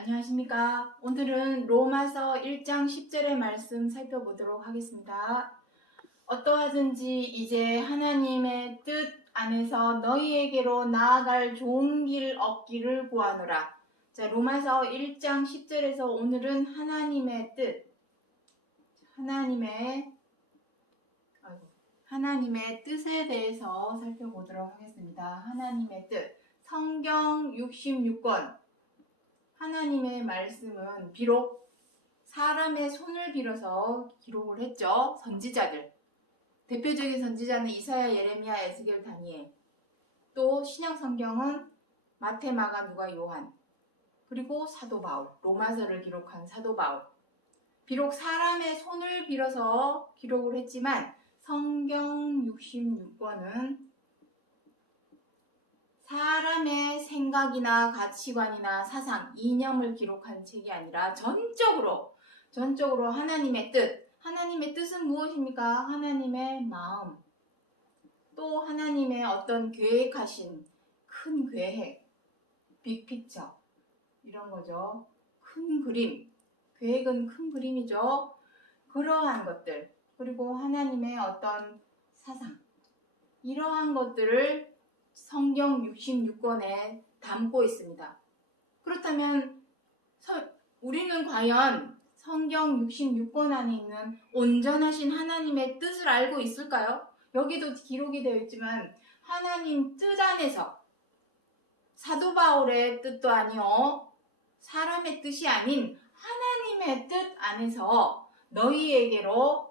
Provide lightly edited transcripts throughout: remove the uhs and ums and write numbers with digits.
안녕하십니까. 오늘은 로마서 1장 10절의 말씀 살펴보도록 하겠습니다. 어떠하든지 이제 하나님의 뜻 안에서 너희에게로 나아갈 좋은 길 얻기를 구하노라. 자, 로마서 1장 10절에서 오늘은 하나님의 뜻, 하나님의 뜻에 대해서 살펴보도록 하겠습니다. 하나님의 뜻, 성경 66권 하나님의 말씀은 비록 사람의 손을 빌어서 기록을 했죠. 선지자들. 대표적인 선지자는 이사야, 예레미야, 에스겔, 다니엘. 또 신약 성경은 마태, 마가, 누가, 요한. 그리고 사도 바울, 로마서를 기록한 사도 바울. 비록 사람의 손을 빌어서 기록을 했지만 성경 66권은 사람의 생각이나 가치관이나 사상, 이념을 기록한 책이 아니라 전적으로 하나님의 뜻. 하나님의 뜻은 무엇입니까? 하나님의 마음. 또 하나님의 어떤 계획하신 큰 계획, 빅픽처 이런 거죠. 큰 그림. 계획은 큰 그림이죠. 그러한 것들. 그리고 하나님의 어떤 사상. 이러한 것들을 성경 66권에 담고 있습니다. 그렇다면 우리는 과연 성경 66권 안에 있는 온전하신 하나님의 뜻을 알고 있을까요? 여기도 기록이 되어 있지만 하나님 뜻 안에서 사도 바울의 뜻도 아니요 사람의 뜻이 아닌 하나님의 뜻 안에서 너희에게로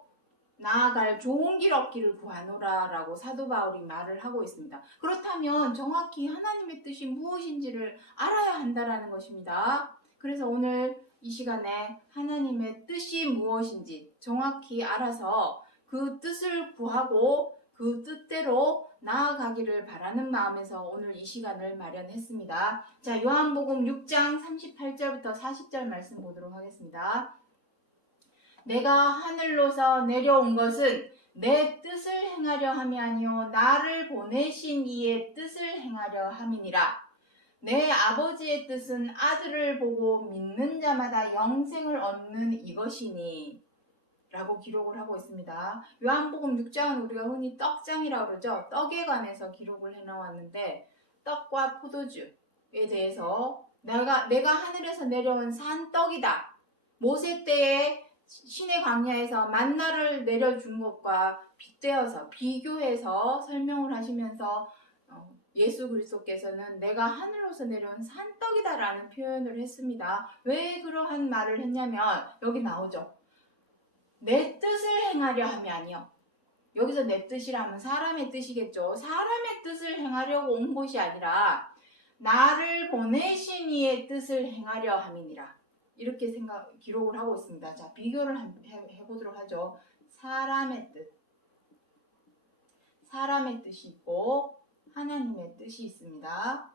나아갈 좋은 길 얻기를 구하노라 라고 사도 바울이 말을 하고 있습니다. 그렇다면 정확히 하나님의 뜻이 무엇인지를 알아야 한다는 것입니다. 그래서 오늘 이 시간에 하나님의 뜻이 무엇인지 정확히 알아서 그 뜻을 구하고 그 뜻대로 나아가기를 바라는 마음에서 오늘 이 시간을 마련했습니다. 자, 요한복음 6장 38절부터 40절 말씀 보도록 하겠습니다. 내가 하늘로서 내려온 것은 내 뜻을 행하려 함이 아니요 나를 보내신 이의 뜻을 행하려 함이니라. 내 아버지의 뜻은 아들을 보고 믿는 자마다 영생을 얻는 이것이니 라고 기록을 하고 있습니다. 요한복음 6장은 우리가 흔히 떡장이라고 그러죠. 떡에 관해서 기록을 해놓았는데 떡과 포도주에 대해서 내가 하늘에서 내려온 산 떡이다. 모세 때에 신의 광야에서 만나를 내려준 것과 빗대어서 비교해서 설명을 하시면서 예수 그리스도께서는 내가 하늘로서 내려온 산떡이다라는 표현을 했습니다. 왜 그러한 말을 했냐면 여기 나오죠. 내 뜻을 행하려 함이 아니요. 여기서 내 뜻이라면 사람의 뜻이겠죠. 사람의 뜻을 행하려고 온 것이 아니라 나를 보내신 이의 뜻을 행하려 함이니라. 이렇게 기록을 하고 있습니다. 자, 비교를 해보도록 하죠. 사람의 뜻이 있고 하나님의 뜻이 있습니다.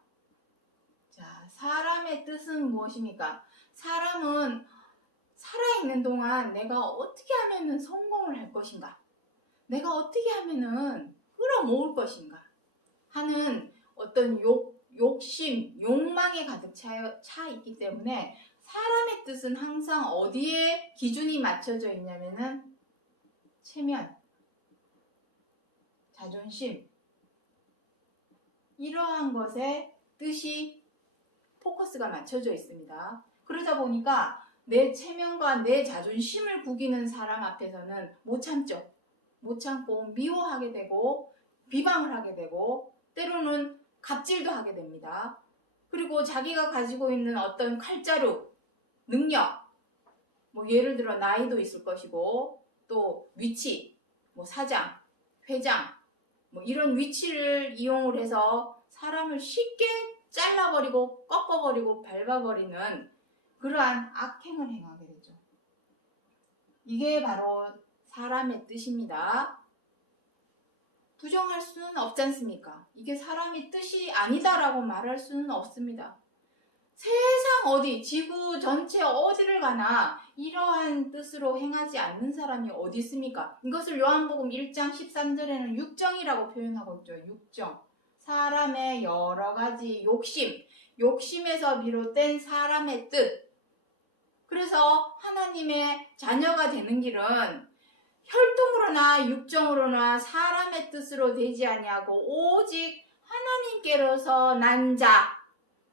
자, 사람의 뜻은 무엇입니까? 사람은 살아있는 동안 내가 어떻게 하면 성공을 할 것인가? 내가 어떻게 하면 끌어모을 것인가? 하는 어떤 욕심, 욕망에 가득 차 있기 때문에 사람의 뜻은 항상 어디에 기준이 맞춰져 있냐면은 체면, 자존심 이러한 것에 뜻이 포커스가 맞춰져 있습니다. 그러다 보니까 내 체면과 내 자존심을 구기는 사람 앞에서는 못 참죠. 못 참고 미워하게 되고 비방을 하게 되고 때로는 갑질도 하게 됩니다. 그리고 자기가 가지고 있는 어떤 칼자루 능력, 예를 들어 나이도 있을 것이고 또 위치, 사장, 회장, 이런 위치를 이용을 해서 사람을 쉽게 잘라버리고 꺾어버리고 밟아버리는 그러한 악행을 행하게 되죠. 이게 바로 사람의 뜻입니다. 부정할 수는 없지 않습니까? 이게 사람의 뜻이 아니다라고 말할 수는 없습니다. 세상 어디, 지구 전체 어디를 가나 이러한 뜻으로 행하지 않는 사람이 어디 있습니까? 이것을 요한복음 1장 13절에는 육정이라고 표현하고 있죠. 육정. 사람의 여러 가지 욕심, 욕심에서 비롯된 사람의 뜻. 그래서 하나님의 자녀가 되는 길은 혈통으로나 육정으로나 사람의 뜻으로 되지 아니하고 오직 하나님께로서 난 자.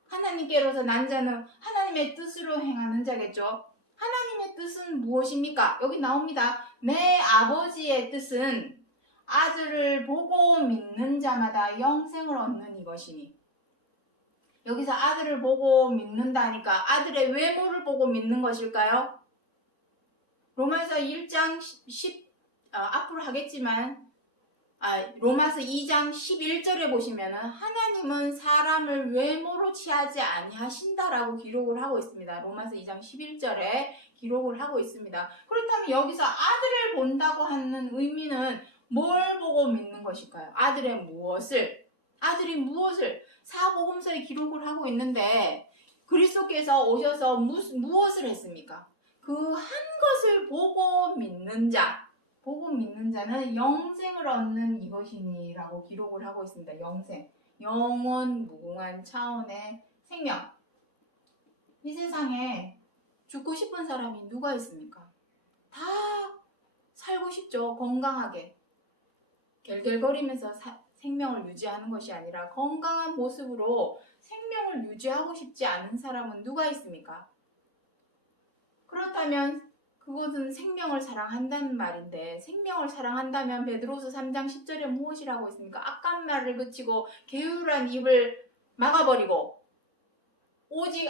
하나님께로서 난 자는 하나님의 뜻으로 행하는 자겠죠. 하나님의 뜻은 무엇입니까? 여기 나옵니다. 내 아버지의 뜻은 아들을 보고 믿는 자마다 영생을 얻는 이것이니. 여기서 아들을 보고 믿는다니까 아들의 외모를 보고 믿는 것일까요? 로마서 1장 10 앞으로 하겠지만 로마서 2장 11절에 보시면은 하나님은 사람을 외모로 취하지 아니하신다라고 기록을 하고 있습니다. 로마서 2장 11절에 기록을 하고 있습니다. 그렇다면 여기서 아들을 본다고 하는 의미는 뭘 보고 믿는 것일까요? 아들이 무엇을 사복음서에 기록을 하고 있는데 그리스도께서 오셔서 무엇을 했습니까? 그 한 것을 보고 믿는 자는 영생을 얻는 이것이니라고 기록을 하고 있습니다. 영생, 영원 무궁한 차원의 생명. 이 세상에 죽고 싶은 사람이 누가 있습니까? 다 살고 싶죠. 건강하게 겔겔거리면서 생명을 유지하는 것이 아니라 건강한 모습으로 생명을 유지하고 싶지 않은 사람은 누가 있습니까? 그렇다면 그것은 생명을 사랑한다는 말인데 생명을 사랑한다면 베드로서 3장 10절에 무엇이라고 있습니까? 악한 말을 그치고 게으르한 입을 막아버리고 오직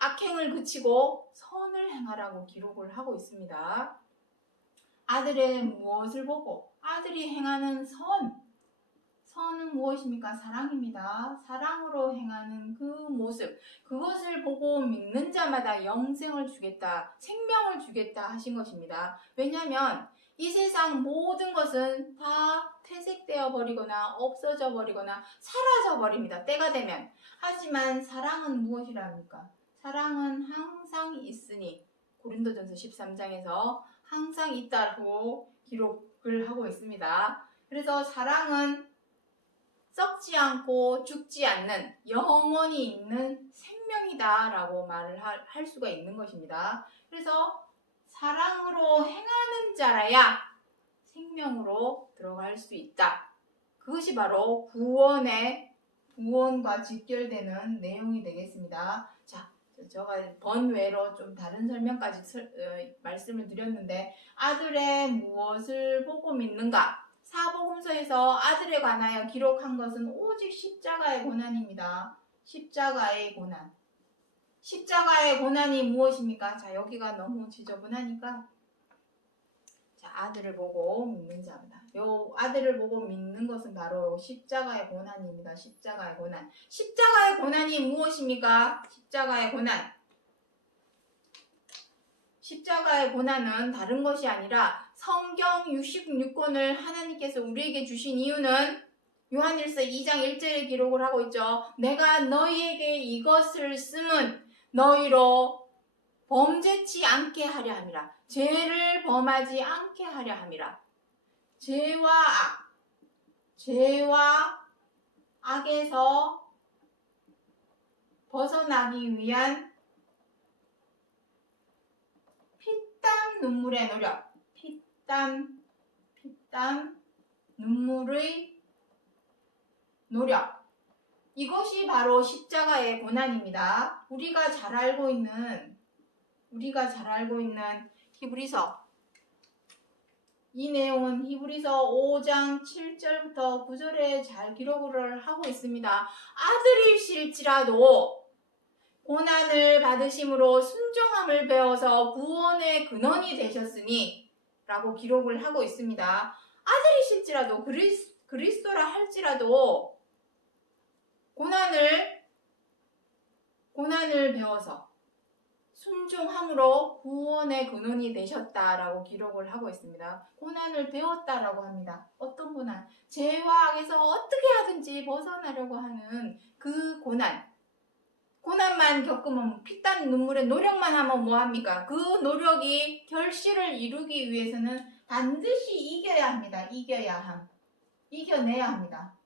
악행을 그치고 선을 행하라고 기록을 하고 있습니다. 아들의 무엇을 보고 아들이 행하는 선은 무엇입니까? 사랑입니다. 사랑으로 행하는 그 모습, 그것을 보고 믿는 자마다 영생을 주겠다, 생명을 주겠다 하신 것입니다. 왜냐하면 이 세상 모든 것은 다 퇴색되어 버리거나 없어져 버리거나 사라져 버립니다. 때가 되면. 하지만 사랑은 무엇이라 합니까? 사랑은 항상 있으니 고린도전서 13장에서 항상 있다고 기록을 하고 있습니다. 그래서 사랑은 썩지 않고 죽지 않는 영원히 있는 생명이다라고 말을 할 수가 있는 것입니다. 그래서 사랑으로 행하는 자라야 생명으로 들어갈 수 있다. 그것이 바로 구원과 직결되는 내용이 되겠습니다. 자, 제가 번외로 좀 다른 설명까지 말씀을 드렸는데 아들의 무엇을 보고 믿는가? 사복음서에서 아들에 관하여 기록한 것은 오직 십자가의 고난입니다. 십자가의 고난. 십자가의 고난이 무엇입니까? 자, 여기가 너무 지저분하니까 자, 아들을 보고 믿는 자입니다. 요 아들을 보고 믿는 것은 바로 십자가의 고난입니다. 십자가의 고난. 십자가의 고난이 무엇입니까? 십자가의 고난. 십자가의 고난은 다른 것이 아니라 성경 66권을 하나님께서 우리에게 주신 이유는 요한일서 2장 1절에 기록을 하고 있죠. 내가 너희에게 이것을 쓰면 너희로 범죄치 않게 하려 함이라. 죄를 범하지 않게 하려 함이라. 죄와 악에서 벗어나기 위한 피땀 눈물의 노력, 피땀 눈물의 노력. 이것이 바로 십자가의 고난입니다. 우리가 잘 알고 있는 히브리서. 이 내용은 히브리서 5장 7절부터 9절에 잘 기록을 하고 있습니다. 아들이실지라도 고난을 받으심으로 순종함을 배워서 구원의 근원이 되셨으니 라고 기록을 하고 있습니다. 아들이실지라도 그리스도라 할지라도 고난을 배워서 순종함으로 구원의 근원이 되셨다라고 기록을 하고 있습니다. 고난을 배웠다라고 합니다. 어떤 고난? 죄와 악에서 어떻게 하든지 벗어나려고 하는 그 고난만 겪으면 피땀 눈물의 노력만 하면 뭐합니까? 그 노력이 결실을 이루기 위해서는 반드시 이겨야 합니다. 이겨내야 합니다.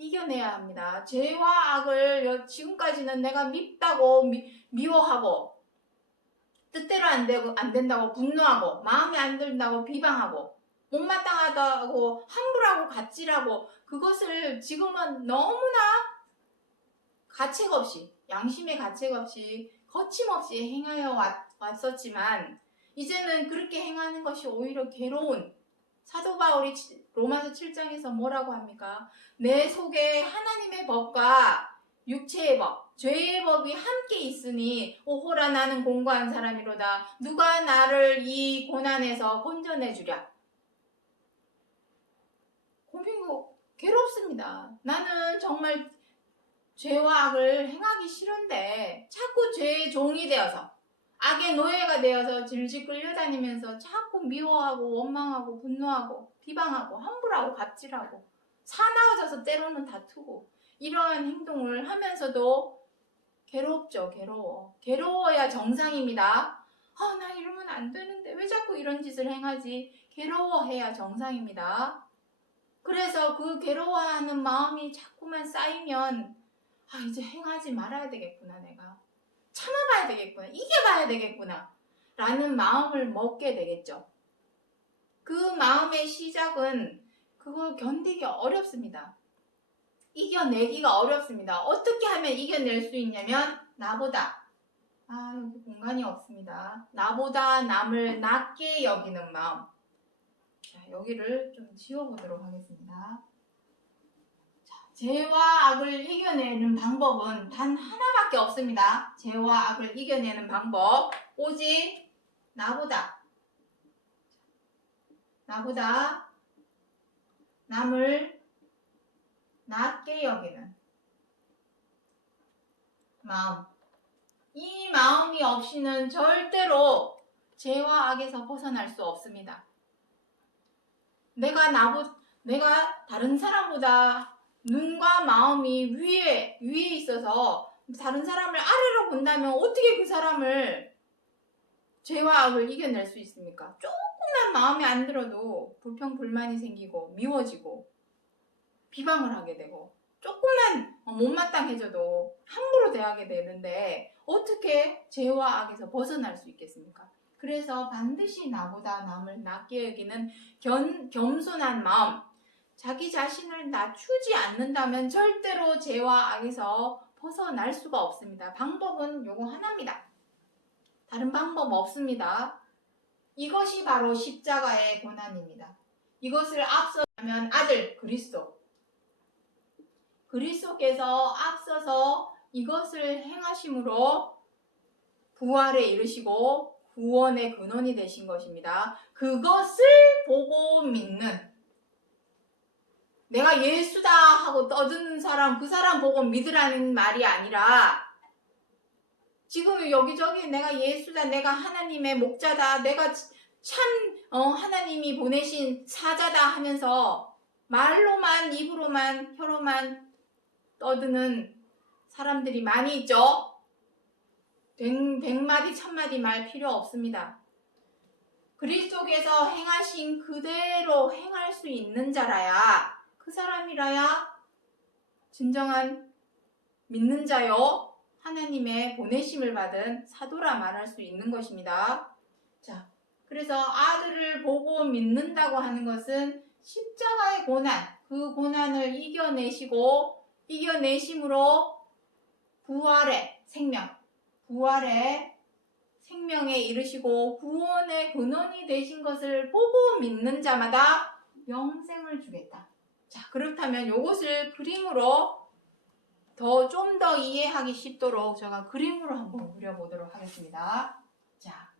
이겨내야 합니다. 죄와 악을 지금까지는 내가 밉다고 미워하고 뜻대로 안 된다고 분노하고 마음에 안 든다고 비방하고 못마땅하다고 함부로하고 갑질하고 그것을 지금은 너무나 가책 없이 양심의 가책 없이 거침없이 행하여 왔었지만 이제는 그렇게 행하는 것이 오히려 괴로운 사도 바울이 로마서 7장에서 뭐라고 합니까? 내 속에 하나님의 법과 육체의 법, 죄의 법이 함께 있으니 오호라 나는 공고한 사람이로다. 누가 나를 이 고난에서 건져내 주랴. 고민고 괴롭습니다. 나는 정말 죄와 악을 행하기 싫은데 자꾸 죄의 종이 되어서 악의 노예가 되어서 질질 끌려다니면서 자꾸 미워하고 원망하고 분노하고 비방하고 함부로하고 갑질하고 사나워져서 때로는 다투고 이러한 행동을 하면서도 괴롭죠. 괴로워야 정상입니다. 나 이러면 안 되는데 왜 자꾸 이런 짓을 행하지? 괴로워해야 정상입니다. 그래서 그 괴로워하는 마음이 자꾸만 쌓이면 이제 행하지 말아야 되겠구나. 내가 참아봐야 되겠구나. 이겨봐야 되겠구나 라는 마음을 먹게 되겠죠. 그 마음의 시작은 그걸 견디기 어렵습니다. 이겨내기가 어렵습니다. 어떻게 하면 이겨낼 수 있냐면 나보다 여기 공간이 없습니다. 나보다 남을 낮게 여기는 마음. 자, 여기를 좀 지워보도록 하겠습니다. 죄와 악을 이겨내는 방법은 단 하나밖에 없습니다. 죄와 악을 이겨내는 방법 오직 나보다 남을 낮게 여기는 마음. 이 마음이 없이는 절대로 죄와 악에서 벗어날 수 없습니다. 내가 다른 사람보다 눈과 마음이 위에 있어서 다른 사람을 아래로 본다면 어떻게 그 사람을 죄와 악을 이겨낼 수 있습니까? 조금만 마음에 안 들어도 불평불만이 생기고 미워지고 비방을 하게 되고 조금만 못마땅해져도 함부로 대하게 되는데 어떻게 죄와 악에서 벗어날 수 있겠습니까? 그래서 반드시 나보다 남을 낮게 여기는 겸손한 마음, 자기 자신을 낮추지 않는다면 절대로 죄와 악에서 벗어날 수가 없습니다. 방법은 요거 하나입니다. 다른 방법 없습니다. 이것이 바로 십자가의 고난입니다. 이것을 앞서면 아들 그리스도께서 앞서서 이것을 행하심으로 부활에 이르시고 구원의 근원이 되신 것입니다. 그것을 보고 믿는, 내가 예수다 하고 떠드는 사람, 그 사람 보고 믿으라는 말이 아니라 지금 여기저기 내가 예수다, 내가 하나님의 목자다, 내가 참 하나님이 보내신 사자다 하면서 말로만, 입으로만, 혀로만 떠드는 사람들이 많이 있죠. 100마디 1000마디 말 필요 없습니다. 그리스도께서 행하신 그대로 행할 수 있는 자라야, 그 사람이라야 진정한 믿는 자요, 하나님의 보내심을 받은 사도라 말할 수 있는 것입니다. 자, 그래서 아들을 보고 믿는다고 하는 것은 십자가의 고난, 그 고난을 이겨내심으로 부활의 생명에 이르시고 구원의 근원이 되신 것을 보고 믿는 자마다 영생을 주겠다. 자, 그렇다면 이것을 그림으로 좀 더 이해하기 쉽도록 제가 그림으로 한번 그려보도록 하겠습니다. 자,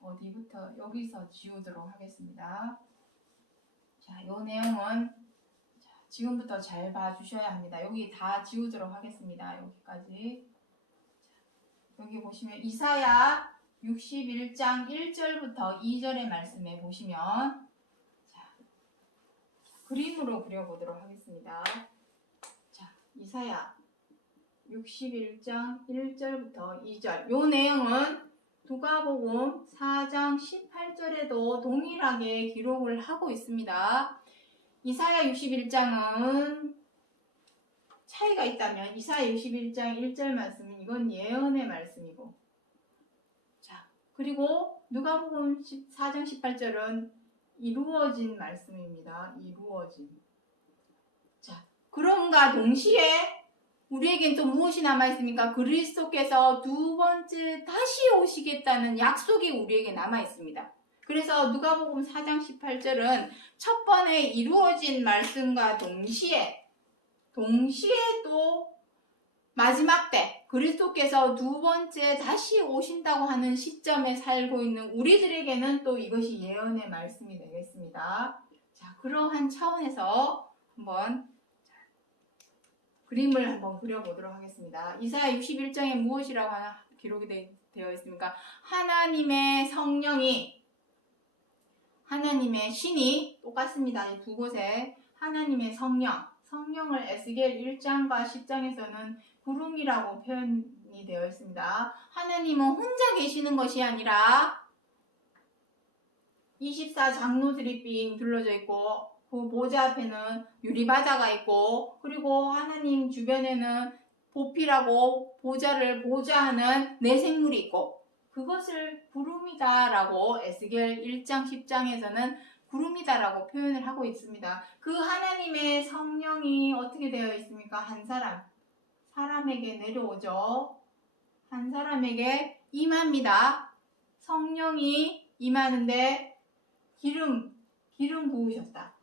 어디부터? 여기서 지우도록 하겠습니다. 자, 이 내용은 지금부터 잘 봐주셔야 합니다. 여기 다 지우도록 하겠습니다. 여기까지. 자, 여기 보시면 이사야 61장 1절부터 2절의 말씀에 보시면 그림으로 그려보도록 하겠습니다. 자, 이사야 61장 1절부터 2절. 요 내용은 누가복음 4장 18절에도 동일하게 기록을 하고 있습니다. 이사야 61장은 차이가 있다면 이사야 61장 1절 말씀은 이건 예언의 말씀이고, 자, 그리고 누가복음 14장 18절은 이루어진 말씀입니다. 이루어진. 자, 그럼과 동시에 우리에겐 또 무엇이 남아있습니까? 그리스도께서 두 번째 다시 오시겠다는 약속이 우리에게 남아있습니다. 그래서 누가복음 4장 18절은 첫 번에 이루어진 말씀과 동시에 또 마지막 때 그리스도께서 두 번째 다시 오신다고 하는 시점에 살고 있는 우리들에게는 또 이것이 예언의 말씀이 되겠습니다. 자, 그러한 차원에서 한번 그림을 한번 그려보도록 하겠습니다. 이사야 61장에 무엇이라고 기록이 되어 있습니까? 하나님의 성령이, 하나님의 신이 똑같습니다. 이 두 곳에 하나님의 성령을 에스겔 1장과 10장에서는 구름이라고 표현이 되어 있습니다. 하나님은 혼자 계시는 것이 아니라 24장로들이 빙 둘러져 있고 그 보좌 앞에는 유리바다가 있고, 그리고 하나님 주변에는 보필하고 보좌를 보좌하는 내생물이 있고, 그것을 구름이다라고 에스겔 1장 10장에서는 구름이다라고 표현을 하고 있습니다. 그 하나님의 성령이 어떻게 되어 있습니까? 한 사람에게 내려오죠. 한 사람에게 임합니다. 성령이 임하는데 기름 부으셨다.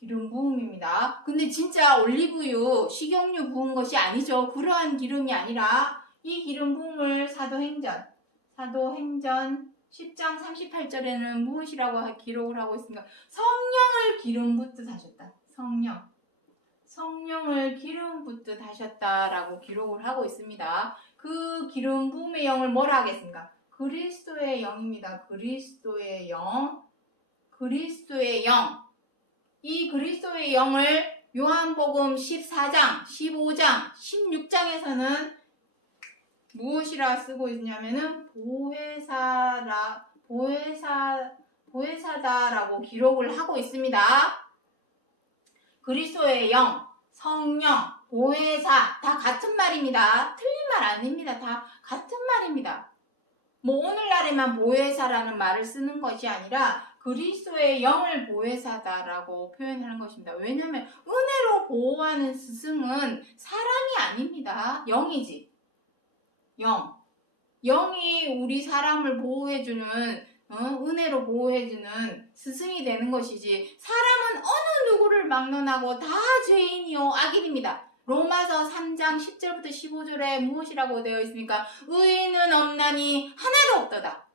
기름 부음입니다. 근데 진짜 올리브유, 식용유 부은 것이 아니죠. 그러한 기름이 아니라 이 기름 부음을 사도행전 10장 38절에는 무엇이라고 기록을 하고 있습니까? 성령을 기름 붓듯 하셨다. 성령을 기름 붓듯 하셨다라고 기록을 하고 있습니다. 그 기름 부음의 영을 뭐라 하겠습니까? 그리스도의 영입니다. 그리스도의 영. 이 그리스도의 영을 요한복음 14장, 15장, 16장에서는 무엇이라 쓰고 있냐면은 보혜사다라고 기록을 하고 있습니다. 그리스도의 영, 성령, 보혜사 다 같은 말입니다. 틀린 말 아닙니다. 다 같은 말입니다. 뭐 오늘날에만 보혜사라는 말을 쓰는 것이 아니라 그리스도의 영을 보혜사다라고 표현하는 것입니다. 왜냐하면 은혜로 보호하는 스승은 사람이 아닙니다. 영이지. 영이 우리 사람을 보호해주는, 은혜로 보호해주는 스승이 되는 것이지, 사람은 어느 누구를 막론하고 다 죄인이요 악인입니다. 로마서 3장 10절부터 15절에 무엇이라고 되어 있습니까? 의인은 없나니 하나도 없도다.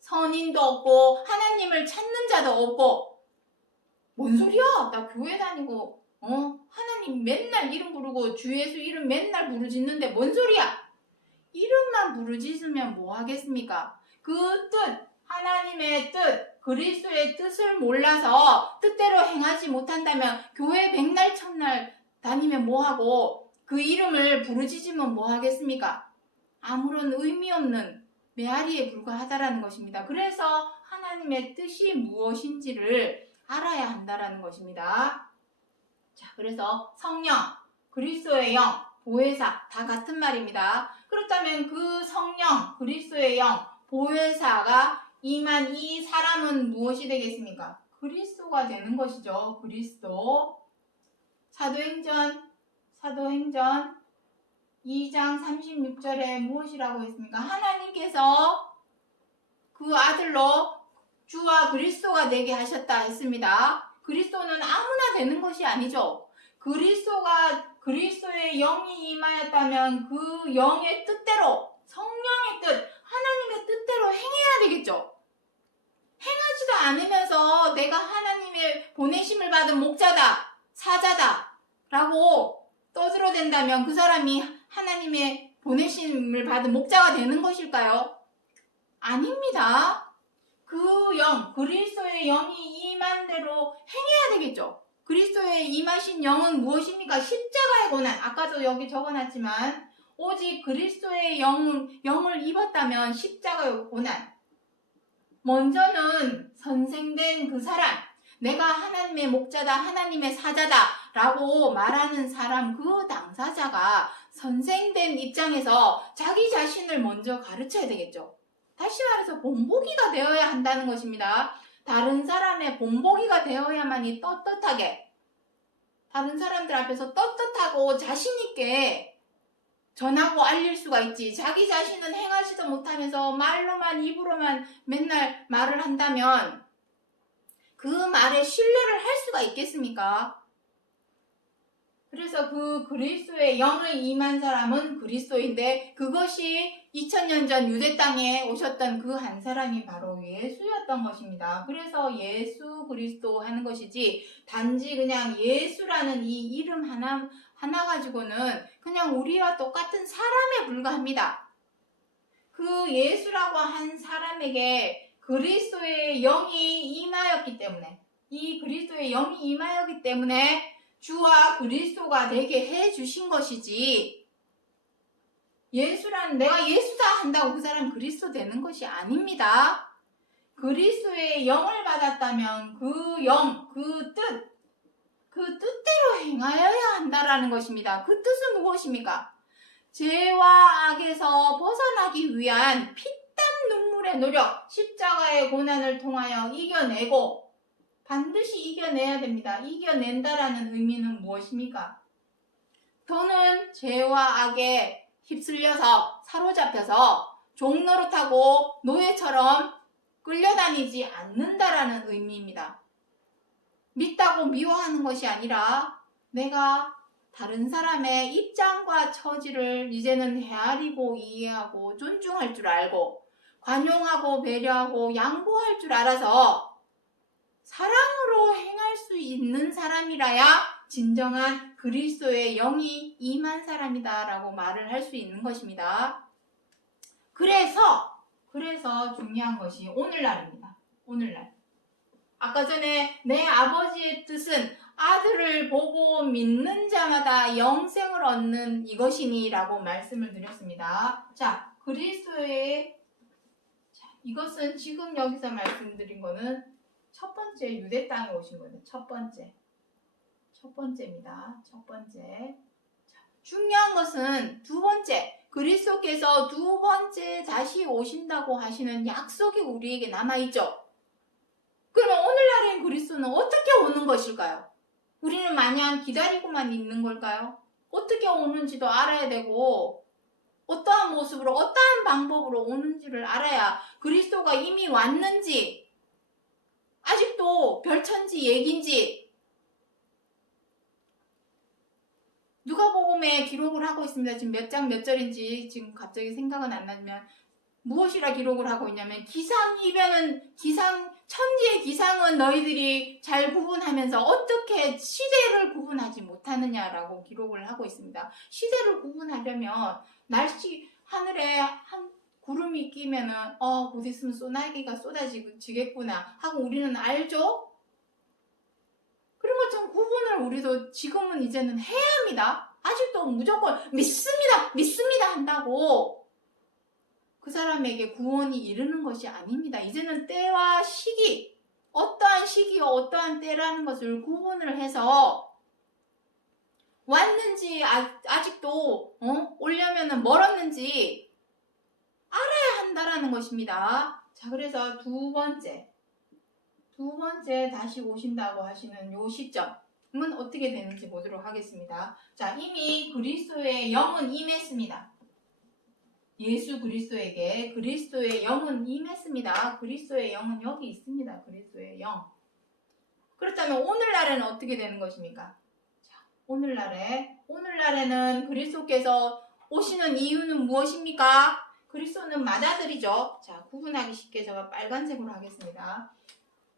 선인도 없고 하나님을 찾는 자도 없고. 뭔 소리야? 나 교회 다니고 하나님 맨날 이름 부르고 주 예수 이름 맨날 부르짖는데 뭔 소리야? 이름만 부르짖으면 뭐 하겠습니까? 그 뜻, 하나님의 뜻, 그리스도의 뜻을 몰라서 뜻대로 행하지 못한다면 교회 백날 첫날 다니면 뭐하고 그 이름을 부르짖으면 뭐 하겠습니까? 아무런 의미 없는 메아리에 불과하다라는 것입니다. 그래서 하나님의 뜻이 무엇인지를 알아야 한다라는 것입니다. 자, 그래서 성령, 그리스도의 영, 보혜사 다 같은 말입니다. 그렇다면 그 성령, 그리스도의 영, 보혜사가 임한 이 사람은 무엇이 되겠습니까? 그리스도가 되는 것이죠. 그리스도. 사도행전 2장 36절에 무엇이라고 했습니까? 하나님께서 그 아들로 주와 그리스도가 되게 하셨다 했습니다. 그리스도는 아무나 되는 것이 아니죠. 그리스도의 영이 임하였다면 그 영의 뜻대로, 성령의 뜻, 하나님의 뜻대로 행해야 되겠죠. 행하지도 않으면서 내가 하나님의 보내심을 받은 목자다, 사자다 라고 떠들어댄다면 그 사람이 하나님의 보내심을 받은 목자가 되는 것일까요? 아닙니다. 그 영, 그리스도의 영이 임한 대로 행해야 되겠죠. 그리스도의 임하신 영은 무엇입니까? 십자가의 고난. 아까도 여기 적어놨지만 오직 그리스도의 영을 입었다면 십자가의 고난. 먼저는 선생된 그 사람, 내가 하나님의 목자다, 하나님의 사자다 라고 말하는 사람, 그 당사자가 선생된 입장에서 자기 자신을 먼저 가르쳐야 되겠죠. 다시 말해서 본보기가 되어야 한다는 것입니다. 다른 사람의 본보기가 되어야만이 떳떳하게, 다른 사람들 앞에서 떳떳하고 자신있게 전하고 알릴 수가 있지. 자기 자신은 행하지도 못하면서 말로만, 입으로만 맨날 말을 한다면 그 말에 신뢰를 할 수가 있겠습니까? 그래서 그 그리스도의 영을 임한 사람은 그리스도인데, 그것이 2000년 전 유대 땅에 오셨던 그 한 사람이 바로 예수였던 것입니다. 그래서 예수 그리스도 하는 것이지, 단지 그냥 예수라는 이 이름 하나 가지고는 그냥 우리와 똑같은 사람에 불과합니다. 그 예수라고 한 사람에게 그리스도의 영이 임하였기 때문에, 이 그리스도의 영이 임하였기 때문에 주와 그리스도가 되게 해주신 것이지, 내가 예수다 한다고 그 사람 그리스도 되는 것이 아닙니다. 그리스도의 영을 받았다면 그 영, 그 뜻대로 행하여야 한다라는 것입니다. 그 뜻은 무엇입니까? 죄와 악에서 벗어나기 위한 피땀 눈물의 노력, 십자가의 고난을 통하여 이겨내고, 반드시 이겨내야 됩니다. 이겨낸다라는 의미는 무엇입니까? 더는 죄와 악에 휩쓸려서 사로잡혀서 종노릇하고 노예처럼 끌려다니지 않는다라는 의미입니다. 믿다고 미워하는 것이 아니라 내가 다른 사람의 입장과 처지를 이제는 헤아리고 이해하고 존중할 줄 알고 관용하고 배려하고 양보할 줄 알아서 사랑으로 행할 수 있는 사람이라야 진정한 그리스도의 영이 임한 사람이다 라고 말을 할 수 있는 것입니다. 그래서 중요한 것이 오늘날입니다. 오늘날. 아까 전에 내 아버지의 뜻은 아들을 보고 믿는 자마다 영생을 얻는 이것이니 라고 말씀을 드렸습니다. 자, 이것은 지금 여기서 말씀드린 거는 첫 번째 유대 땅에 오신 거예요. 첫 번째입니다. 첫 번째. 중요한 것은 두 번째. 그리스도께서 두 번째 다시 오신다고 하시는 약속이 우리에게 남아있죠. 그러면 오늘날의 그리스도는 어떻게 오는 것일까요? 우리는 마냥 기다리고만 있는 걸까요? 어떻게 오는지도 알아야 되고, 어떠한 모습으로, 어떠한 방법으로 오는지를 알아야 그리스도가 이미 왔는지, 아직도 별천지 얘긴지, 누가복음에 기록을 하고 있습니다. 지금 몇 장 몇 절인지 지금 갑자기 생각은 안 나지만 무엇이라 기록을 하고 있냐면, 천지의 기상은 너희들이 잘 구분하면서 어떻게 시대를 구분하지 못하느냐라고 기록을 하고 있습니다. 시대를 구분하려면 하늘에 한 구름이 끼면은 곧 있으면 소나기가 쏟아지겠구나 하고 우리는 알죠? 그런 것처럼 구분을 우리도 지금은 이제는 해야 합니다. 아직도 무조건 믿습니다 한다고 그 사람에게 구원이 이르는 것이 아닙니다. 이제는 때와 시기, 어떠한 시기와 어떠한 때라는 것을 구분을 해서 왔는지 아직도 오려면 멀었는지 알아야 한다라는 것입니다. 자, 그래서 두 번째 다시 오신다고 하시는 요 시점은 어떻게 되는지 보도록 하겠습니다. 자, 이미 그리스도의 영은 임했습니다. 예수 그리스도에게 그리스도의 영은 임했습니다. 그리스도의 영은 여기 있습니다. 그리스도의 영. 그렇다면 오늘날에는 어떻게 되는 것입니까? 자, 오늘날에는 그리스도께서 오시는 이유는 무엇입니까? 그리스도는 맏아들이죠. 자, 구분하기 쉽게 제가 빨간색으로 하겠습니다.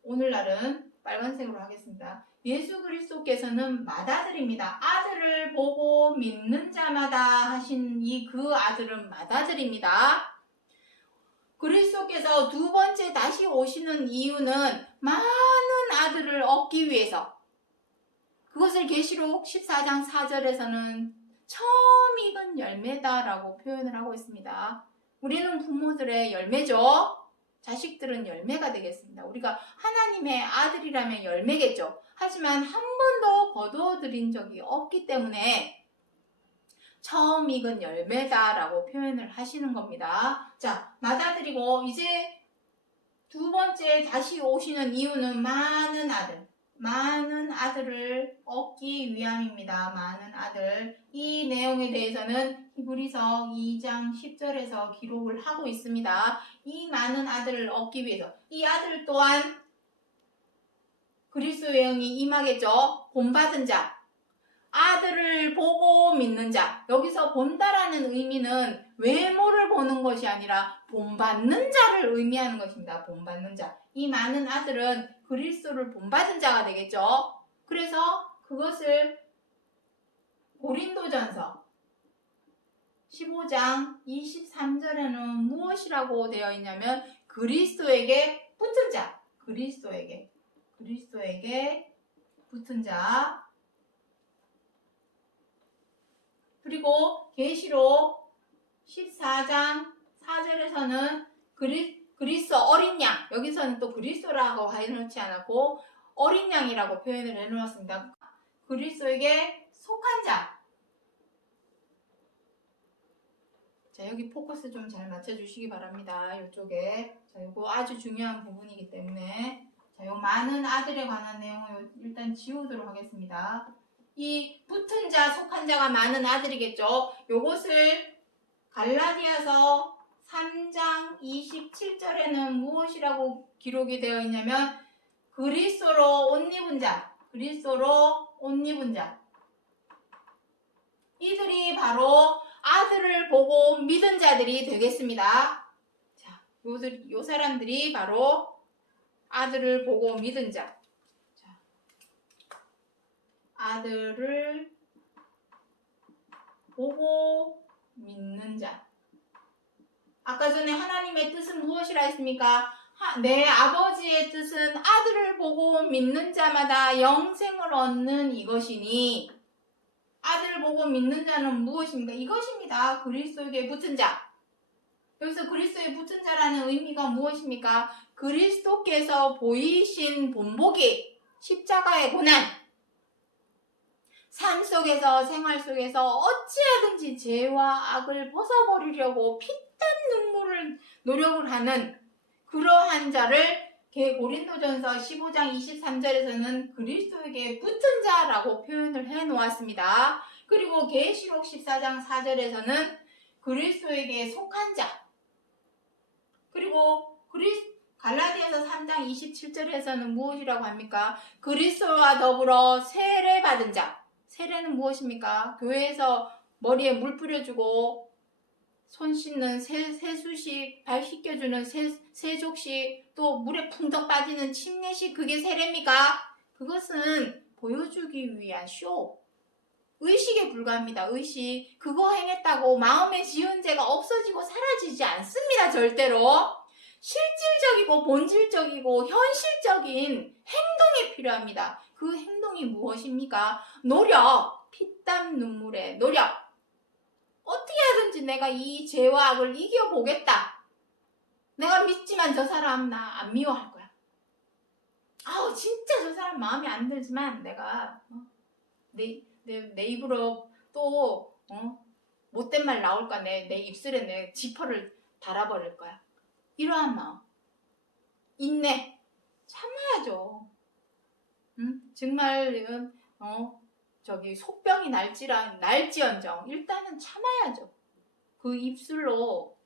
오늘날은 빨간색으로 하겠습니다. 예수 그리스도께서는 맏아들입니다. 아들을 보고 믿는 자마다 하신 그 아들은 맏아들입니다. 그리스도께서 두 번째 다시 오시는 이유는 많은 아들을 얻기 위해서, 그것을 계시록 14장 4절에서는 처음 익은 열매다라고 표현을 하고 있습니다. 우리는 부모들의 열매죠. 자식들은 열매가 되겠습니다. 우리가 하나님의 아들이라면 열매겠죠. 하지만 한 번도 거두어들인 적이 없기 때문에 처음 익은 열매다라고 표현을 하시는 겁니다. 자, 맏아들이고 이제 두 번째 다시 오시는 이유는 많은 아들을 얻기 위함입니다. 많은 아들. 이 내용에 대해서는 히브리서 2장 10절에서 기록을 하고 있습니다. 이 많은 아들을 얻기 위해서 이 아들 또한 그리스도의 영이 임하겠죠. 본받은 자, 아들을 보고 믿는 자. 여기서 본다라는 의미는 외모를 보는 것이 아니라 본받는 자를 의미하는 것입니다. 본받는 자. 이 많은 아들은 그리스도를 본받은 자가 되겠죠. 그래서 그것을 고린도전서 15장 23절에는 무엇이라고 되어 있냐면 그리스도에게 붙은 자. 그리스도에게 붙은 자. 그리고 계시록 14장 4절에서는 그리스도 어린 양, 여기서는 또 그리스도라고 해놓지 않았고 어린 양이라고 표현을 해놓았습니다. 그리스도에게 속한 자. 자, 여기 포커스 좀 잘 맞춰주시기 바랍니다. 이쪽에. 자, 이거 아주 중요한 부분이기 때문에 자, 요 많은 아들에 관한 내용을 일단 지우도록 하겠습니다. 이 붙은 자, 속한 자가 많은 아들이겠죠. 요것을 갈라디아서 3장 27절에는 무엇이라고 기록이 되어 있냐면 그리스도로 옷 입은 자. 이들이 바로 아들을 보고 믿은 자들이 되겠습니다. 자, 요 사람들이 바로 아들을 보고 믿은 자. 아들을 보고 믿는 자. 아까 전에 하나님의 뜻은 무엇이라 했습니까? 내 아버지의 뜻은 아들을 보고 믿는 자마다 영생을 얻는 이것이니 아들을 보고 믿는 자는 무엇입니까? 이것입니다. 그리스도에게 붙은 자. 여기서 그리스도에 붙은 자라는 의미가 무엇입니까? 그리스도께서 보이신 본보기, 십자가의 고난, 삶 속에서 생활 속에서 어찌하든지 죄와 악을 벗어버리려고 피땀 눈물을 노력을 하는 그러한 자를 고린도전서 15장 23절에서는 그리스도에게 붙은 자라고 표현을 해 놓았습니다. 그리고 계시록 14장 4절에서는 그리스도에게 속한 자. 그리고 갈라디아서 3장 27절에서는 무엇이라고 합니까? 그리스도와 더불어 세례받은 자. 세례는 무엇입니까? 교회에서 머리에 물 뿌려주고 손 씻는 세수식, 발 씻겨주는 세족식, 또 물에 풍덩 빠지는 침례식, 그게 세례입니까? 그것은 보여주기 위한 쇼. 의식에 불과합니다. 의식. 그거 행했다고 마음에 지은 죄가 없어지고 사라지지 않습니다. 절대로. 실질적이고 본질적이고 현실적인 행동이 필요합니다. 그 행동이 무엇입니까? 노력. 피땀 눈물의 노력. 어떻게 하든지 내가 이 죄와 악을 이겨보겠다. 내가 믿지만 저 사람 나 안 미워할 거야. 아우 진짜 저 사람 마음에 안 들지만 내가 내 입으로 또 못된 말 나올까 내 입술에 내 지퍼를 달아버릴 거야. 이러한 마음. 인내. 참아야죠. 정말 속병이 날지언정 일단은 참아야죠. 그 입술로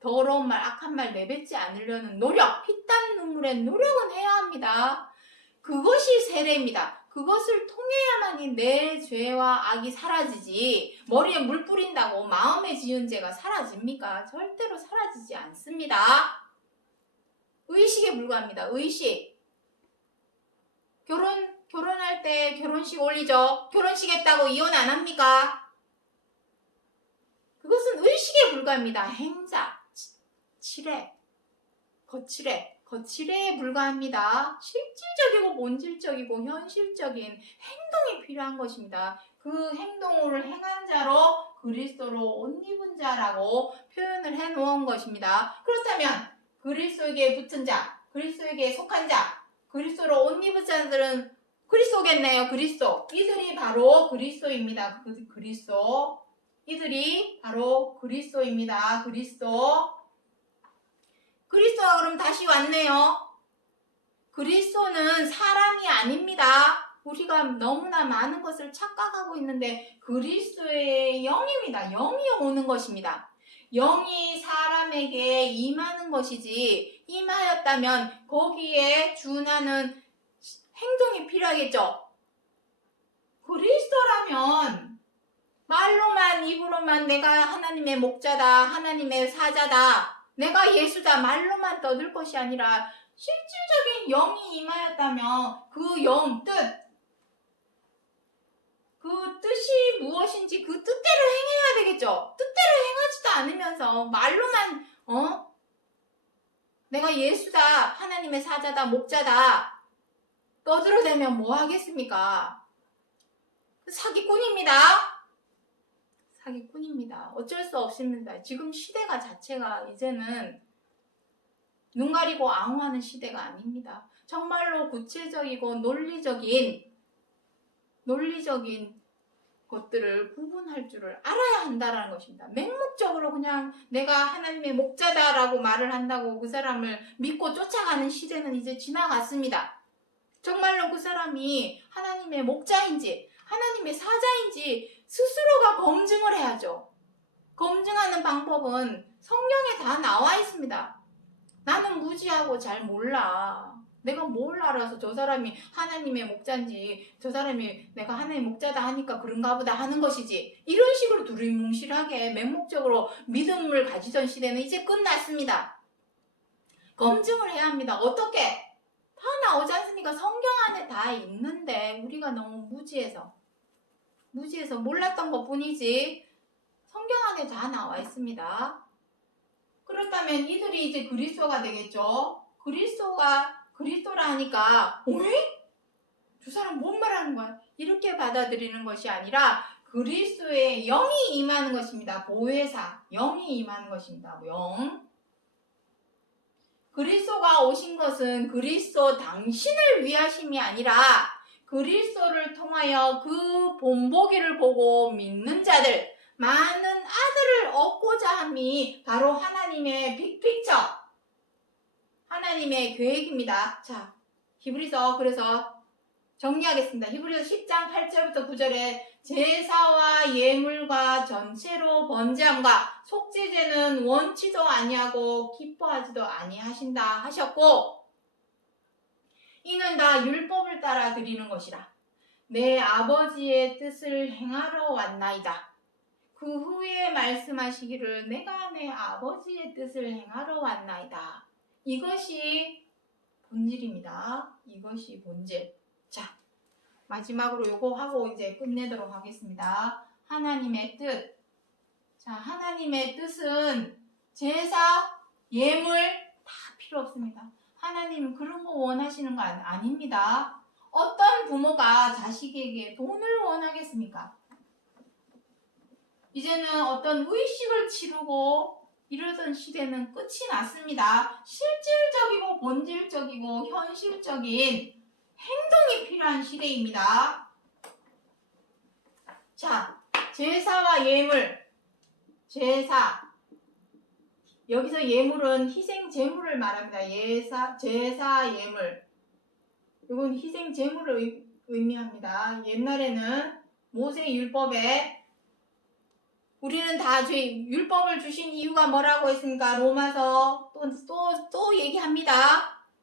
더러운 말, 악한 말 내뱉지 않으려는 노력, 피땀 눈물의 노력은 해야 합니다. 그것이 세례입니다. 그것을 통해야만이 내 죄와 악이 사라지지 머리에 물 뿌린다고 마음에 지은 죄가 사라집니까? 절대로 사라지지 않습니다. 의식에 불과합니다. 의식. 결혼할 때 결혼식 올리죠. 결혼식 했다고 이혼 안 합니까? 그것은 의식에 불과합니다. 행사, 거칠애에 불과합니다. 실질적이고 본질적이고 현실적인 행동이 필요한 것입니다. 그 행동을 행한 자로 그리스도로 옷 입은 자라고 표현을 해놓은 것입니다. 그렇다면 그리스도에게 붙은 자, 그리스도에게 속한 자, 그리스도로 옷 입은 자들은 그리스도겠네요. 그리스도. 이들이 바로 그리스도입니다. 그리스도. 이들이 바로 그리스도입니다. 그리스도가 그럼 다시 왔네요. 그리스도는 사람이 아닙니다. 우리가 너무나 많은 것을 착각하고 있는데 그리스도의 영입니다. 영이 오는 것입니다. 영이 사람에게 임하는 것이지, 임하였다면 거기에 준하는 행동이 필요하겠죠. 그리스도라면 말로만, 입으로만 내가 하나님의 목자다, 하나님의 사자다, 내가 예수다 말로만 떠들 것이 아니라 실질적인 영이 임하였다면 그 영, 그 뜻이 무엇인지 그 뜻대로 행해야 되겠죠. 뜻대로 행하지도 않으면서 말로만 내가 예수다, 하나님의 사자다, 목자다 떠들어대면 뭐 하겠습니까? 사기꾼입니다. 사기꾼입니다. 어쩔 수 없습니다. 지금 시대가 자체가 이제는 눈 가리고 앙호하는 시대가 아닙니다. 정말로 구체적이고 논리적인 것들을 구분할 줄을 알아야 한다는 것입니다. 맹목적으로 그냥 내가 하나님의 목자다라고 말을 한다고 그 사람을 믿고 쫓아가는 시대는 이제 지나갔습니다. 정말로 그 사람이 하나님의 목자인지 하나님의 사자인지 스스로가 검증을 해야죠. 검증하는 방법은 성경에 다 나와 있습니다. 나는 무지하고 잘 몰라. 내가 뭘 알아서 저 사람이 하나님의 목자인지, 저 사람이 내가 하나님의 목자다 하니까 그런가 보다 하는 것이지. 이런 식으로 두리뭉실하게 맹목적으로 믿음을 가지던 시대는 이제 끝났습니다. 검증을 해야 합니다. 어떻게? 다 나오지 않습니까? 성경 안에 다 있는데 우리가 너무 무지해서 몰랐던 것뿐이지 성경 안에 다 나와 있습니다. 그렇다면 이들이 이제 그리스도가 되겠죠. 그리스도라 하니까 저 사람 뭔 말하는 거야? 이렇게 받아들이는 것이 아니라 그리스도의 영이 임하는 것입니다. 보혜사, 영이 임하는 것입니다. 영. 그리스도가 오신 것은 그리스도 당신을 위하심이 아니라 그리스도를 통하여 그 본보기를 보고 믿는 자들, 많은 아들을 얻고자 함이 바로 하나님의 빅픽처, 하나님의 계획입니다. 자, 히브리서 그래서 정리하겠습니다. 히브리서 10장 8절부터 9절에 제사와 예물과 전체로 번제함과 속죄제는 원치도 아니하고 기뻐하지도 아니하신다 하셨고, 이는 다 율법을 따라 드리는 것이라. 내 아버지의 뜻을 행하러 왔나이다. 그 후에 말씀하시기를 내가 내 아버지의 뜻을 행하러 왔나이다. 이것이 본질입니다. 이것이 본질. 자, 마지막으로 요거 하고 이제 끝내도록 하겠습니다. 하나님의 뜻. 자, 하나님의 뜻은 제사, 예물 다 필요 없습니다. 하나님은 그런 거 원하시는 거 아닙니다. 어떤 부모가 자식에게 돈을 원하겠습니까? 이제는 어떤 의식을 치르고 이러던 시대는 끝이 났습니다. 실질적이고 본질적이고 현실적인 행동이 필요한 시대입니다. 자, 제사와 예물. 제사. 여기서 예물은 희생 제물을 말합니다. 제사, 예물. 이건 희생 제물을 의미합니다. 옛날에는 모세 율법에 우리는 다 율법을 주신 이유가 뭐라고 했습니까? 로마서 또 얘기합니다.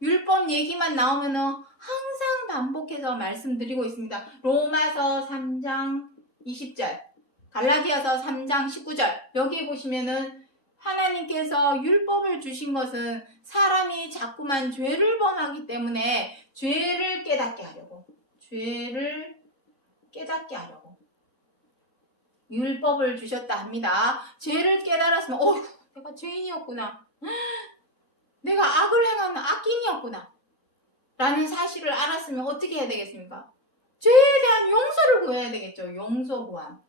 율법 얘기만 나오면은 항상 반복해서 말씀드리고 있습니다. 로마서 3장 20절, 갈라디아서 3장 19절. 여기에 보시면은 하나님께서 율법을 주신 것은 사람이 자꾸만 죄를 범하기 때문에 죄를 깨닫게 하려고 율법을 주셨다 합니다. 죄를 깨달았으면 내가 죄인이었구나. 내가 악을 행하는 악인이었구나. 라는 사실을 알았으면 어떻게 해야 되겠습니까? 죄에 대한 용서를 구해야 되겠죠. 용서 구함.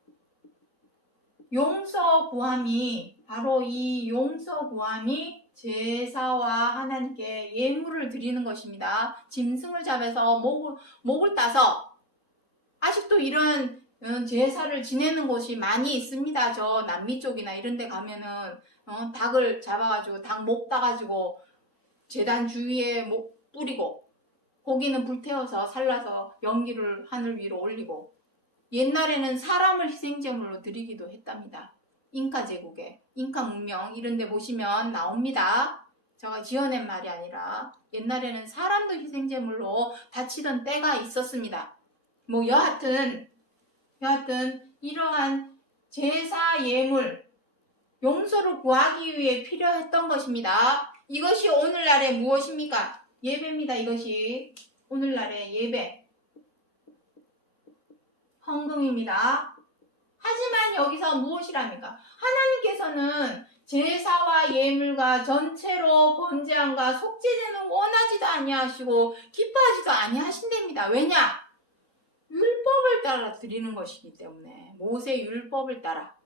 용서 구함이 바로 이 용서 구함이 제사와 하나님께 예물을 드리는 것입니다. 짐승을 잡아서 목을 따서 아직도 이런 제사를 지내는 곳이 많이 있습니다. 저 남미 쪽이나 이런 데 가면은 닭을 잡아가지고 닭 목 따가지고 제단 주위에 뿌리고 고기는 불태워서 살라서 연기를 하늘 위로 올리고 옛날에는 사람을 희생제물로 드리기도 했답니다. 잉카 제국에 잉카 문명 이런 데 보시면 나옵니다. 제가 지어낸 말이 아니라 옛날에는 사람도 희생제물로 바치던 때가 있었습니다. 뭐 여하튼 이러한 제사 예물 용서를 구하기 위해 필요했던 것입니다. 이것이 오늘날의 무엇입니까? 예배입니다. 이것이 오늘날의 예배 헌금입니다. 하지만 여기서 무엇이랍니까? 하나님께서는 제사와 예물과 전체로 번제함과 속죄제는 원하지도 아니하시고 기뻐하지도 아니하신답니다. 왜냐? 율법을 따라 드리는 것이기 때문에 모세 율법을 따라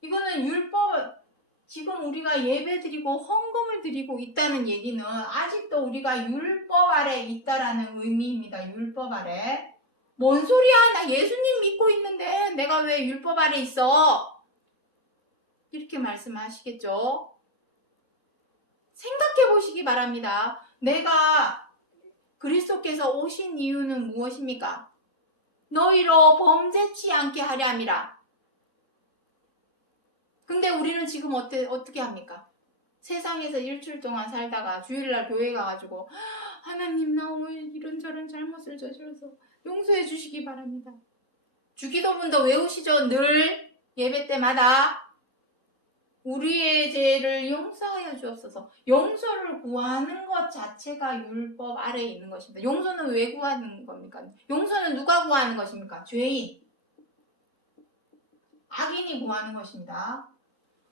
이거는 율법 지금 우리가 예배 드리고 헌금을 드리고 있다는 얘기는 아직도 우리가 율법 아래 있다라는 의미입니다. 율법 아래. 뭔 소리야? 나 예수님 믿고 있는데 내가 왜 율법 아래 있어? 이렇게 말씀하시겠죠? 생각해 보시기 바랍니다. 내가 그리스도께서 오신 이유는 무엇입니까? 너희로 범죄치 않게 하려 함이라. 근데 우리는 지금 어떻게 합니까? 세상에서 일주일 동안 살다가 주일날 교회 가가지고 하나님 나 오늘 이런저런 잘못을 저질러서 용서해 주시기 바랍니다. 주기도문도 외우시죠? 늘 예배 때마다 우리의 죄를 용서하여 주옵소서. 용서를 구하는 것 자체가 율법 아래에 있는 것입니다. 용서는 왜 구하는 겁니까? 용서는 누가 구하는 것입니까? 죄인, 악인이 구하는 것입니다.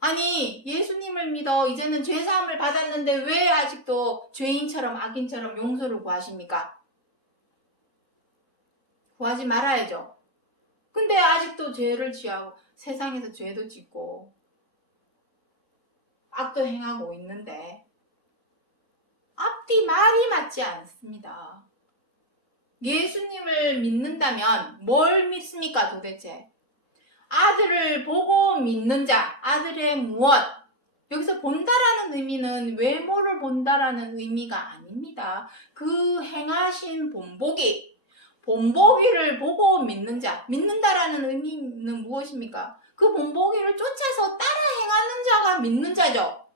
아니 예수님을 믿어 이제는 죄사함을 받았는데 왜 아직도 죄인처럼 악인처럼 용서를 구하십니까? 구하지 말아야죠. 근데 아직도 죄를 지하고 세상에서 죄도 짓고 악도 행하고 있는데 앞뒤 말이 맞지 않습니다. 예수님을 믿는다면 뭘 믿습니까 도대체? 아들을 보고 믿는 자, 아들의 무엇? 여기서 본다라는 의미는 외모를 본다라는 의미가 아닙니다. 그 행하신 본보기를 보고 믿는 자, 믿는다라는 의미는 무엇입니까? 그 본보기를 쫓아서 따라 행하는 자가 믿는 자죠.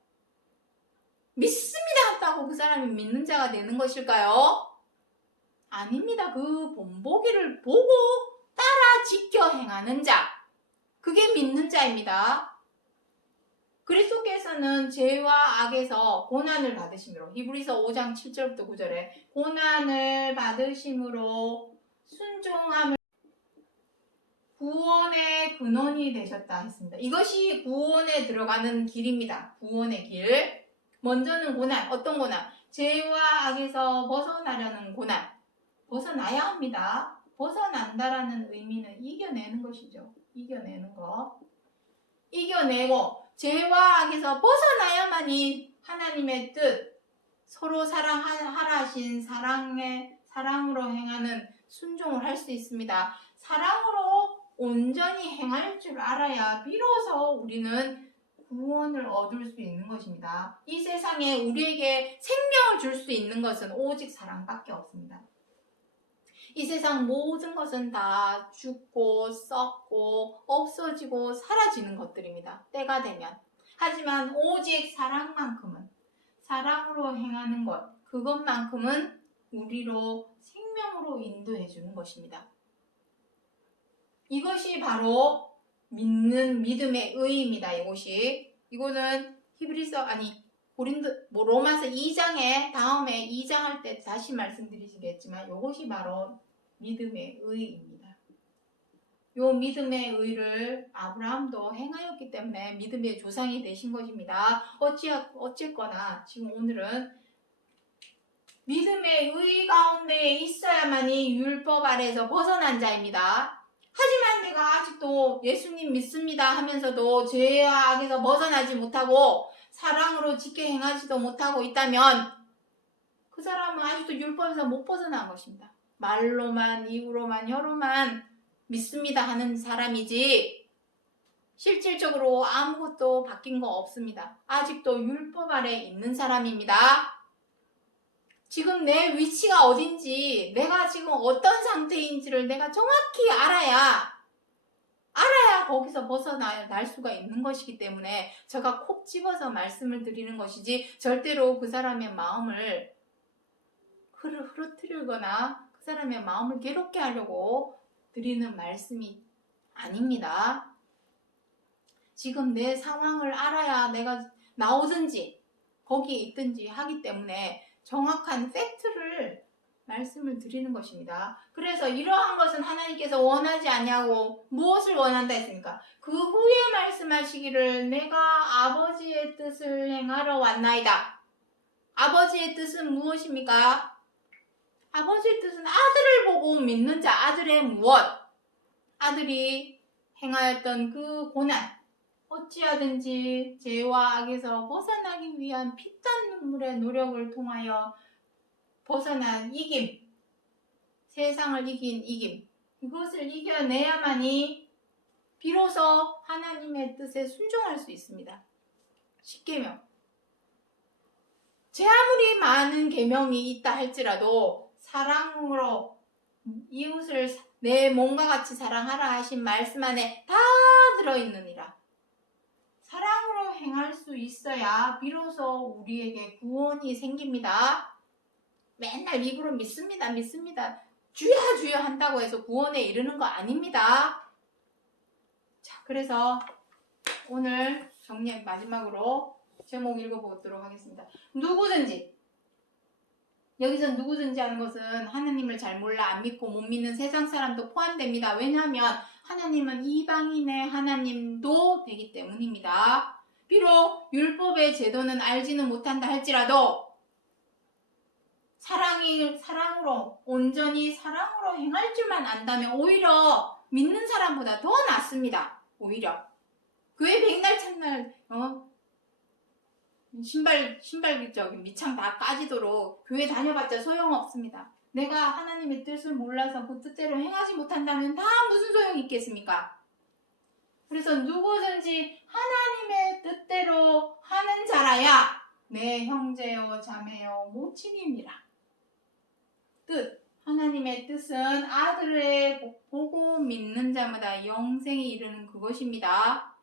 믿습니다 했다고 그 사람이 믿는 자가 되는 것일까요? 아닙니다. 그 본보기를 보고 따라 지켜 행하는 자, 그게 믿는 자입니다. 그리스도께서는 죄와 악에서 고난을 받으심으로 히브리서 5장 7절부터 9절에 고난을 받으심으로 순종함을 구원의 근원이 되셨다 했습니다. 이것이 구원에 들어가는 길입니다. 구원의 길. 먼저는 고난. 어떤 고난? 죄와 악에서 벗어나려는 고난. 벗어나야 합니다. 벗어난다라는 의미는 이겨내는 것이죠. 이겨내는 거. 이겨내고 죄와 악에서 벗어나야만이 하나님의 뜻, 서로 사랑하라 하신 사랑으로 행하는 순종을 할 수 있습니다. 사랑으로 온전히 행할 줄 알아야 비로소 우리는 구원을 얻을 수 있는 것입니다. 이 세상에 우리에게 생명을 줄 수 있는 것은 오직 사랑밖에 없습니다. 이 세상 모든 것은 다 죽고 썩고 없어지고 사라지는 것들입니다. 때가 되면. 하지만 오직 사랑만큼은, 사랑으로 행하는 것, 그것만큼은 우리로 생명으로 인도해 주는 것입니다. 이것이 바로 믿음의 의입니다. 이거는 로마서 2장에 다음에 2장 할 때 다시 말씀드리시겠지만 이것이 바로 믿음의 의입니다. 요 믿음의 의를 아브라함도 행하였기 때문에 믿음의 조상이 되신 것입니다. 어쨌거나 지금 오늘은 믿음의 의 가운데 있어야만이 율법 아래에서 벗어난 자입니다. 하지만 내가 아직도 또 예수님 믿습니다 하면서도 죄와 악에서 벗어나지 못하고 사랑으로 지켜 행하지도 못하고 있다면 그 사람은 아직도 율법에서 못 벗어난 것입니다. 말로만, 입으로만, 혀로만 믿습니다 하는 사람이지 실질적으로 아무것도 바뀐 거 없습니다. 아직도 율법 아래 있는 사람입니다. 지금 내 위치가 어딘지, 내가 지금 어떤 상태인지를 내가 정확히 알아야 거기서 벗어날 수가 있는 것이기 때문에 제가 콕 집어서 말씀을 드리는 것이지 절대로 그 사람의 마음을 흐트리거나 그 사람의 마음을 괴롭게 하려고 드리는 말씀이 아닙니다. 지금 내 상황을 알아야 내가 나오든지 거기에 있든지 하기 때문에 정확한 팩트를 말씀을 드리는 것입니다. 그래서 이러한 것은 하나님께서 원하지 아니하고 무엇을 원한다 했습니까? 그 후에 말씀하시기를 내가 아버지의 뜻을 행하러 왔나이다. 아버지의 뜻은 무엇입니까? 아버지의 뜻은 아들을 보고 믿는 자, 아들의 무엇? 아들이 행하였던 그 고난, 어찌하든지 죄와 악에서 벗어나기 위한 피땀 눈물의 노력을 통하여 벗어난 이김, 세상을 이긴 이김, 이것을 이겨내야만이 비로소 하나님의 뜻에 순종할 수 있습니다. 십계명. 제 아무리 많은 계명이 있다 할지라도 사랑으로 이웃을 내 몸과 같이 사랑하라 하신 말씀 안에 다 들어있느니라. 사랑으로 행할 수 있어야 비로소 우리에게 구원이 생깁니다. 맨날 입으로 믿습니다. 주여 주여 한다고 해서 구원에 이르는 거 아닙니다. 자, 그래서 오늘 정리 마지막으로 제목 읽어보도록 하겠습니다. 누구든지, 여기서 누구든지 하는 것은 하나님을 잘 몰라 안 믿고 못 믿는 세상 사람도 포함됩니다. 왜냐하면 하나님은 이방인의 하나님도 되기 때문입니다. 비록 율법의 제도는 알지는 못한다 할지라도 사랑으로 온전히 사랑으로 행할 줄만 안다면 오히려 믿는 사람보다 더 낫습니다. 오히려 교회 백날 첫날 신발 밑창 다 까지도록 교회 다녀봤자 소용없습니다. 내가 하나님의 뜻을 몰라서 그 뜻대로 행하지 못한다면 다 무슨 소용이 있겠습니까? 그래서 누구든지 하나님의 뜻대로 하는 자라야 내 형제요 자매요 모친입니다. 뜻, 하나님의 뜻은 아들의 보고 믿는 자마다 영생에 이르는 그것입니다.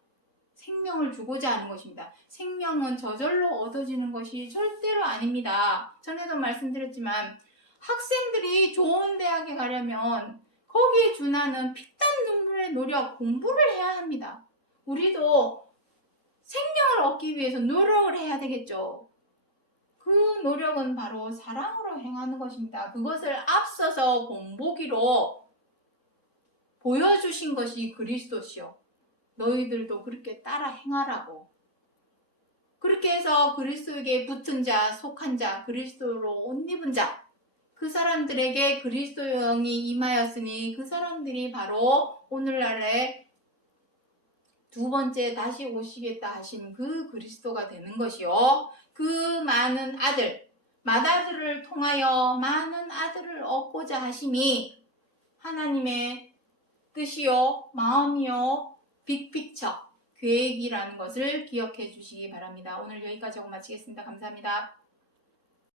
생명을 주고자 하는 것입니다. 생명은 저절로 얻어지는 것이 절대로 아닙니다. 전에도 말씀드렸지만 학생들이 좋은 대학에 가려면 거기에 준하는 피땀 눈물의 노력, 공부를 해야 합니다. 우리도 생명을 얻기 위해서 노력을 해야 되겠죠. 그 노력은 바로 사랑으로 행하는 것입니다. 그것을 앞서서 본보기로 보여주신 것이 그리스도시요. 너희들도 그렇게 따라 행하라고. 그렇게 해서 그리스도에게 붙은 자, 속한 자, 그리스도로 옷 입은 자, 그 사람들에게 그리스도의 영이 임하였으니 그 사람들이 바로 오늘날에 두 번째 다시 오시겠다 하신 그 그리스도가 되는 것이요. 그 많은 아들, 맏아들을 통하여 많은 아들을 얻고자 하심이 하나님의 뜻이요, 마음이요, 빅픽처, 계획이라는 것을 기억해 주시기 바랍니다. 오늘 여기까지 하고 마치겠습니다. 감사합니다.